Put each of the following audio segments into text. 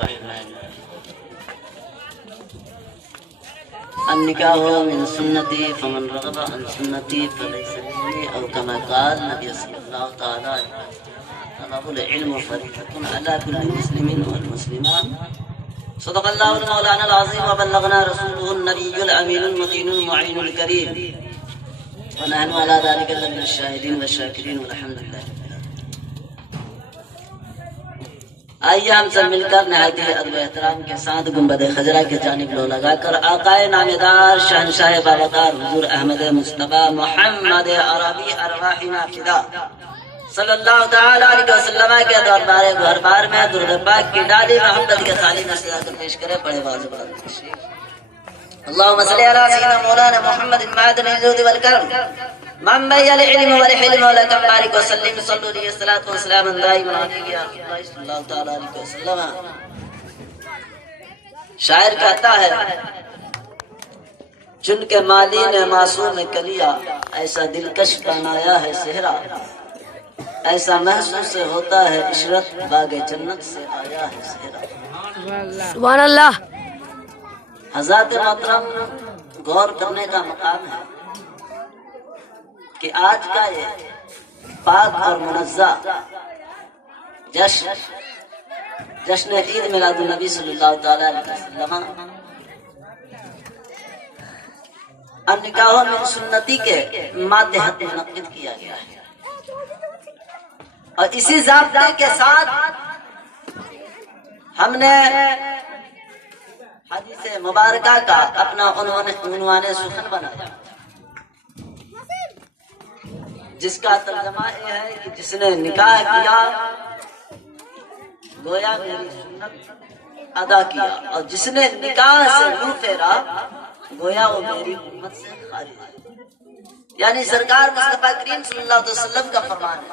الرحمن النکاح من سنتی فمن رغب عن سنتی فلیس منی او كما قال نبی صلی اللہ تعالی طلب العلم فریضۃ علی کل مسلم والمسلمات صدق اللہ المولانا العظیم وبلغنا رسوله النبی الامین المتین المعین الکریم ونحن على ذلك من الشاهدين والشاكرين والحمد لله. آئیے ہم سب مل کر نہایت ادب و احترام کے ساتھ گنبد خضرا کی جانب لو لگا کر آقائے نامدار شہنشاہ بابادار حضور احمد مصطفیٰ محمد عربی ارواحنا فدا صلی اللہ تعالی علیہ وسلم کے دربار گہربار میں درود پاک کی ڈالی محبت کے تھالی میں سجا کر پیش کرے پڑے باز اللهم صل على سيدنا مولانا محمد معدن الجود والكرم منبع العلم والحلم ولكم بارك وسلم صلوا عليه الصلاة والسلام دائما عليك يا رسول الله صلى الله تعالى عليه وسلم. شاعر کہتا ہے چن کے مالی نے معصوم کلیا ایسا دلکش بنایا ہے صحرا ایسا محسوس ہوتا ہے عشرت باغ جنت سے آیا ہے صحرا. سبحان اللہ. حضرات محترم غور کرنے کا مقام ہے کہ آج کا یہ پاک اور منزہ جشن عید میلاد النبی صلی اللہ تعالی علیہ وسلم النکاح من سنتی کے ماتحت منعقد کیا گیا ہے اور اسی ضابطے کے ساتھ ہم نے حدیث مبارکہ کا اپنا عنوان سخن بنایا جس کا ترجمہ یہ ہے کہ جس نے نکاح کیا گویا میری سنت ادا کیا اور جس نے نکاح سے منہ پھیرا گویا وہ میری امت سے خارج ہے. یعنی سرکار مصطفیٰ کریم صلی اللہ علیہ وسلم کا فرمان ہے.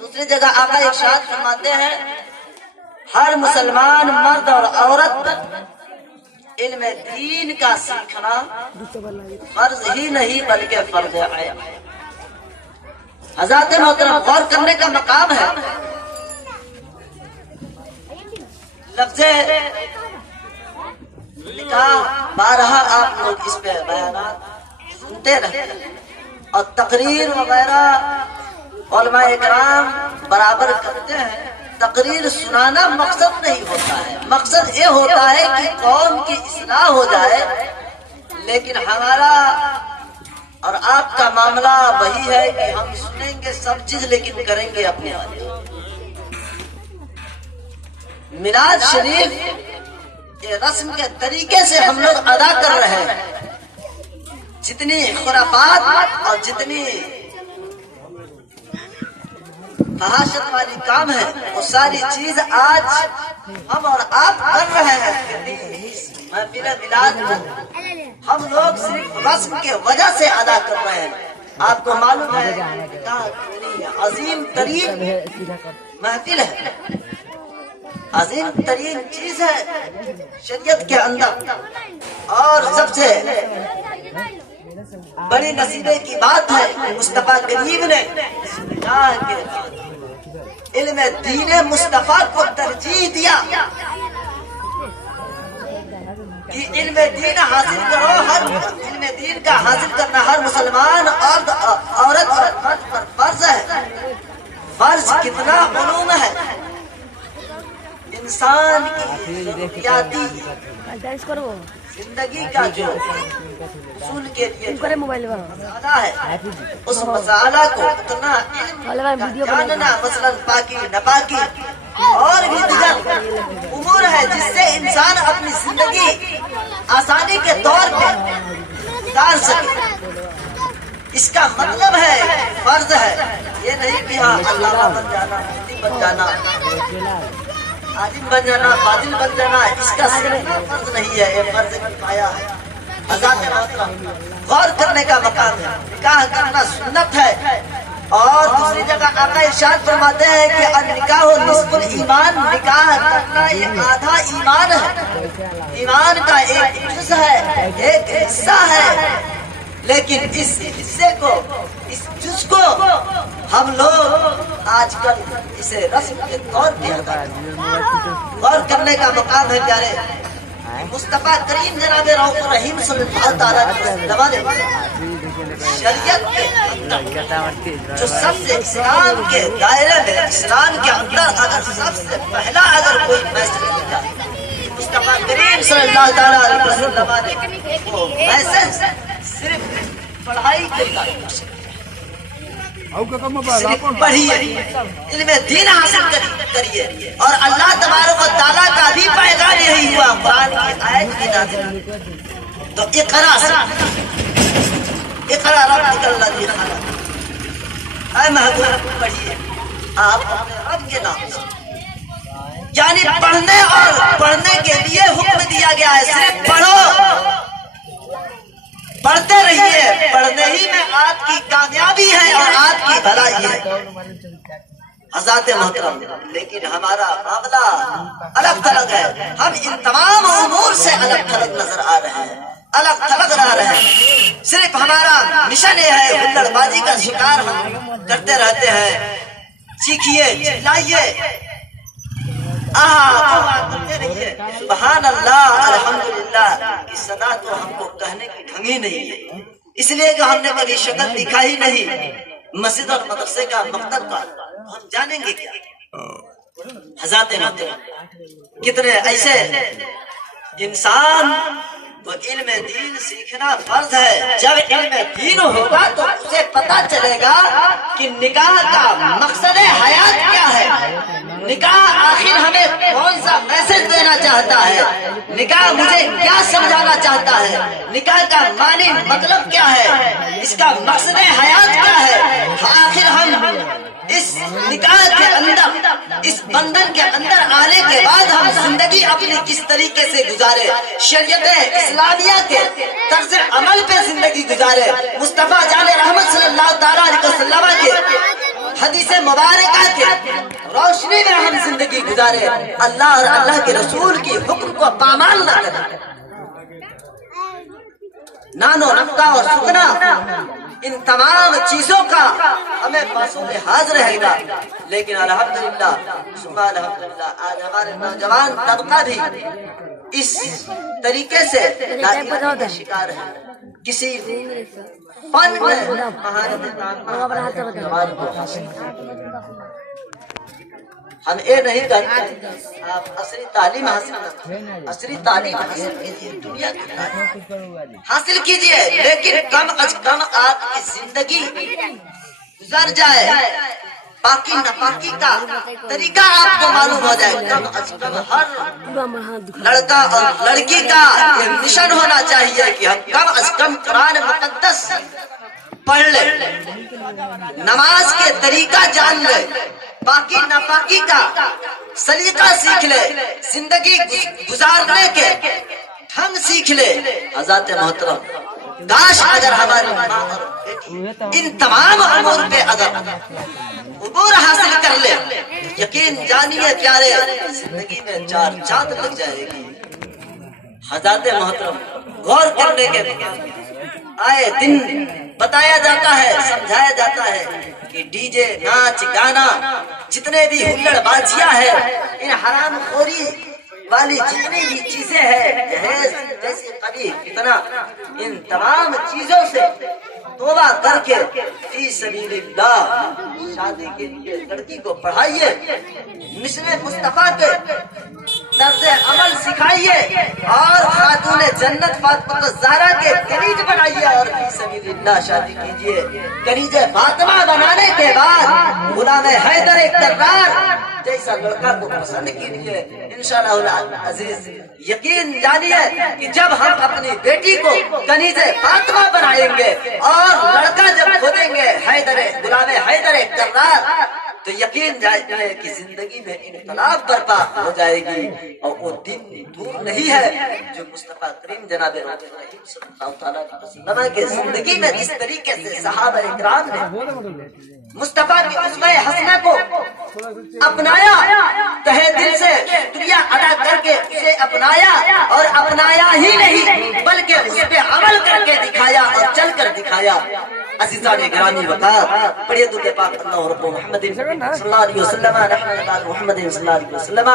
دوسری جگہ آقا ارشاد فرماتے ہیں ہر مسلمان مرد اور عورت علم دین کا سیکھنا فرض ہی نہیں بلکہ فرض عین. حضرات محترم غور کرنے کا مقام ہے لفظ نکاح بارہا آپ لوگ اس پہ بیانات سنتے رہتے ہیں اور تقریر وغیرہ علماء اکرام برابر کرتے ہیں. تقریر سنانا مقصد نہیں ہوتا ہے, مقصد یہ ہوتا ہے کہ قوم کی اصلاح ہو جائے. لیکن ہمارا اور آپ کا معاملہ وہی ہے کہ ہم سنیں گے سب چیز لیکن کریں گے اپنے والے. میلاد شریف یہ رسم کے طریقے سے ہم لوگ ادا کر رہے ہیں. جتنی خرافات اور جتنی فحاشت والی کام ہے وہ ساری چیز آج ہم اور آپ کر رہے ہیں. محفل میلاد ہم لوگ صرف رسم کی وجہ سے ادا کر رہے ہیں. آپ کو معلوم ہے عظیم ترین محفل ہے, عظیم ترین چیز ہے شریعت کے اندر, اور سب سے بڑی نصیبے کی بات ہے مصطفیٰ کریم نے علم دین مصطفیٰ کو ترجیح دیا کہ علم دین حاصل کرو. ہر علم دین کا حاصل کرنا ہر مسلمان عورت اور مرد پر فرض ہے. فرض کتنا علوم ہے انسان کی ضروریاتی زندگی کا جو اصول کے لیے مسئلہ ہے اس مسئلہ کو اتنا جاننا, مثلا پاکی نپاکی اور بھی دیگر امور ہے جس سے انسان اپنی زندگی آسانی کے طور پہ گزار سکے. اس کا مطلب ہے فرض ہے, یہ نہیں کہ ہاں علامہ بن جانا, مفتی بن جانا, عالم بن جانا, فاضل بن جانا اس کا صرف فرض نہیں ہے, یہ فرض کفایہ ہے. حضرات محترم غور کرنے کا مقام ہے. نکاح کرنا سنت ہے. اور دوسری جگہ آقا ارشاد فرماتے ہیں کہ النکاح نصف الایمان, نکاح کرنا یہ آدھا ایمان ہے, ایمان کا ایک جز ہے, ایک حصہ ہے. لیکن اس حصے کو, اس جز کو हम लोग आजकल इसे रस्म के तौर पे अदा करते हैं। गौर करने का मकाम है प्यारे, मुस्तफा करीम जनाबे रऊफ रहीम सल्लल्लाहु अलैहि वसल्लम शरीयत के अंदर जो सबसे इस्लाम के दायरे में, इस्लाम के अंदर अगर सबसे पहला अगर कोई मैसेज मिला, मुस्तफा करीम सल्लल्लाहु अलैहि वसल्लम ने वो मैसेज सिर्फ पढ़ाई के ताल्लुक से सिर्फ पढ़िए, इल्मे दीन हासिल करिए। और अल्लाह तबारक व तआला का भी पैगाम यही हुआ कुरान की आयत की नाज़िल। तो इक़रा रब्बिकल लज़ी खलक़, ऐ महबूब पढ़िए आप अपने रब के नाम से। यानी पढ़ने और पढ़ने के लिए हुक्म दिया गया है, सिर्फ पढ़ो, पढ़ते रहिए। पढ़ने ही में आपकी कामयाबी है और आपकी भलाई है हज़रात मोहतरम। लेकिन हमारा मामला अलग थलग है, हम इन तमाम उमूर से अलग थलग नजर आ रहे हैं, अलग थलग रह रहे हैं। सिर्फ हमारा मिशन ये है, हुल्लड़बाजी का शिकार हम करते रहते हैं। सीखिए, चिल्लाइए, करते रहिए सुभान अल्लाह अल्हम्दुलिल्लाह की सदा तो हमको कहने की ढंग ही नहीं है, इसलिए कि हमने कभी शक्ल दिखा ही नहीं। मस्जिद और मदरसे का मकसद का हम जानेंगे क्या? हज़रात मोहतरम, कितने ऐसे इंसान को इल्म दीन सीखना फर्ज है। जब इल्म दीन होगा तो उसे पता चलेगा कि निकाह का मकसद हयात क्या है, निकाह आखिर हमें कौन सा मैसेज देना चाहता है, निकाह मुझे क्या समझाना चाहता है, निकाह का मानी मतलब क्या है, इसका मकसद हयात क्या है। आखिर हम इस निकाह के अंदर, इस बंधन के अंदर आने के बाद हम जिंदगी अपनी किस तरीके से गुजारे, शरीयत इस्लामिया के तर्ज अमल पे जिंदगी गुजारे, मुस्तफा जाने रहमत सल्लल्लाहु ताला अलैहि वसल्लम के हदीस मुबारका के रोशनी में हम जिंदगी गुजारे, अल्लाह और अल्लाह के रसूल की हुक्म को पामाल न करें। नानो नक्का और सुकना, इन तमाम चीजों का हमें पासों में हाजिर रहेगा। लेकिन अल्हम्दुलिल्लाह सुबह अल्हम्दुलिल्लाह आज हमारे नौजवान तबका भी इस तरीके से का शिकार है। किसी फन में हम ये नहीं कहते आप असली तालीम हासिल करें, असली तालीम हासिल कीजिए, दुनिया की तालीम हासिल कीजिए, लेकिन कम अज कम आपकी जिंदगी गुजर जाए, पाकी नापाकी का तरीका आपको मालूम हो जाए। कम अज कम हर लड़का और लड़की का ये मिशन होना चाहिए कि हम कम अज कम कुरान मुकद्दस पढ़ ले, नमाज के तरीका जान ले, पाकी नापाकी का सलीका सीख ले, जिंदगी गुजारने के ढंग सीख ले। हज़रात मोहतरम, काश अगर हमारी माँ और बेटी इन तमाम अमूर पे अगर उबूर हासिल कर ले, यकीन जानिए प्यारे जिंदगी में चार चांद लग जाएगी। हज़रात मोहतरम, गौर करने के आए दिन बताया जाता है, समझाया जाता है कि डीजे, नाच गाना, जितने भी हुल्लड़बाजियां है, इन हराम खोरी वाली जितनी भी चीजें हैं, दहेज जैसे कभी कितना, इन तमाम चीजों से तौबा करके फी सबीलिल्लाह शादी के लिए लड़की को पढ़ाइए, मिसले मुस्तफा के तर्ज अमल सिखाइए और खातून जन्नत फातिमा ज़हरा के कनीज बनाइए और फी सबीलिल्लाह शादी कीजिए। कनीज फातिमा बनाने के बाद गुलाम हैदर कर्रार जैसा लड़का को पसंद कीजिए। इंशाअल्लाह अजीज, यकीन जानिए कि जब हम अपनी बेटी को कनीज फातिमा बनाएंगे और लड़का जब खोदेंगे गुलाम हैदर कर्रार, तो यकीन जाए कि जिंदगी में इनकलाब बर्पा हो जाएगी। और वो दिन दूर नहीं है जो मुस्तफा करीम जनाबे रहीम सल्लल्लाहु अलैहि वसल्लम के जिंदगी में जिस तरीके से सहाबा इकराम ने मुस्तफा की उस्वे हसना को अपनाया, तहे दिल से शुक्रिया अदा करके उसे अपनाया, और अपनाया ही नहीं बल्कि उस पे अमल करके दिखाया और चल कर दिखाया। عزیزان گرامی وقار پڑھیے درود پاک اللہ رب محمد صلی اللہ علیہ وسلم نحن بعد محمد صلی اللہ علیہ وسلم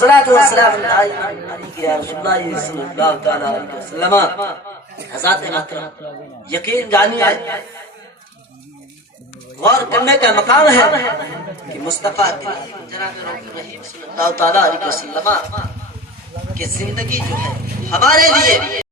صلاۃ و سلام علیک یا رسول اللہ صلی اللہ تعالی علیہ وسلم. حضرات محترم یقین جانیے غور کرنے کا مقام ہے کہ مصطفیٰ جناب رحیم صلی اللہ تعالی علیہ وسلم کی زندگی جو ہے ہمارے لیے